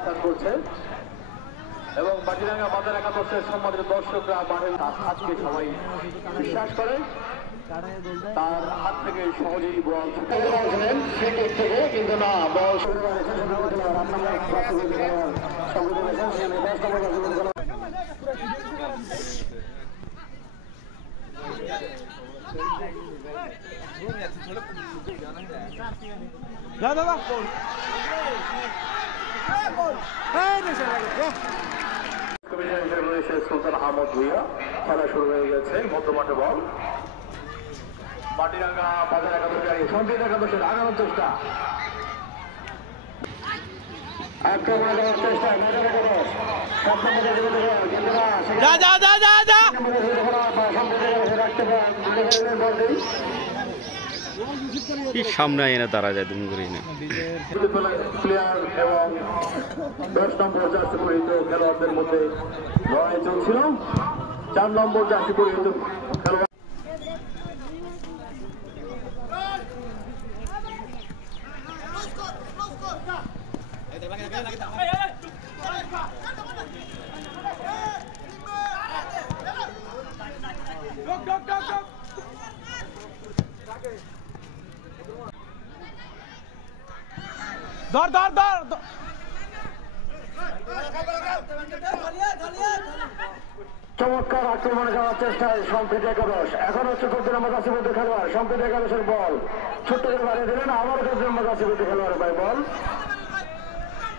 অবস্থান করছে এবং মাটিরাঙ্গা বাজার একাদশের সম্মানিত দর্শকরা মাঠের আজকে সবাই বিশ্বাস করে তার হাত থেকে সহজেই বল থেকে কিন্তু না বল সুলতান আহমদ ভুইয়া খেলা শুরু হয়ে গেছে মধ্যমাঠে বল মাটিরাঙ্গা বাজার একাদশ সন্ধির একাদশের আগানোর চেষ্টা আক্রমণ করার চেষ্টা সামনে এনে তারা যায় তুমি করি না প্লেয়ার এবং 10 নম্বর জার্সি পরিহিত খেলোয়াড়দের মধ্যে লড়াই চলছিল 4 নম্বর জার্সি পরিহিত খেলোয়াড় চমৎকার আক্রমণ করার চেষ্টায় সম্প্রীতি একাদশ এখন হচ্ছে 14 নম্বর জার্সিবদ্ধ খেলোয়াড় সম্প্রীতি একাদশের বল ছোট্ট করে বাড়িয়ে দিলেন আবার 14 নম্বর জার্সিবদ্ধ খেলোয়াড় বল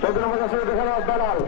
14 নম্বর জার্সিবদ্ধ খেলোয়াড় বেলাল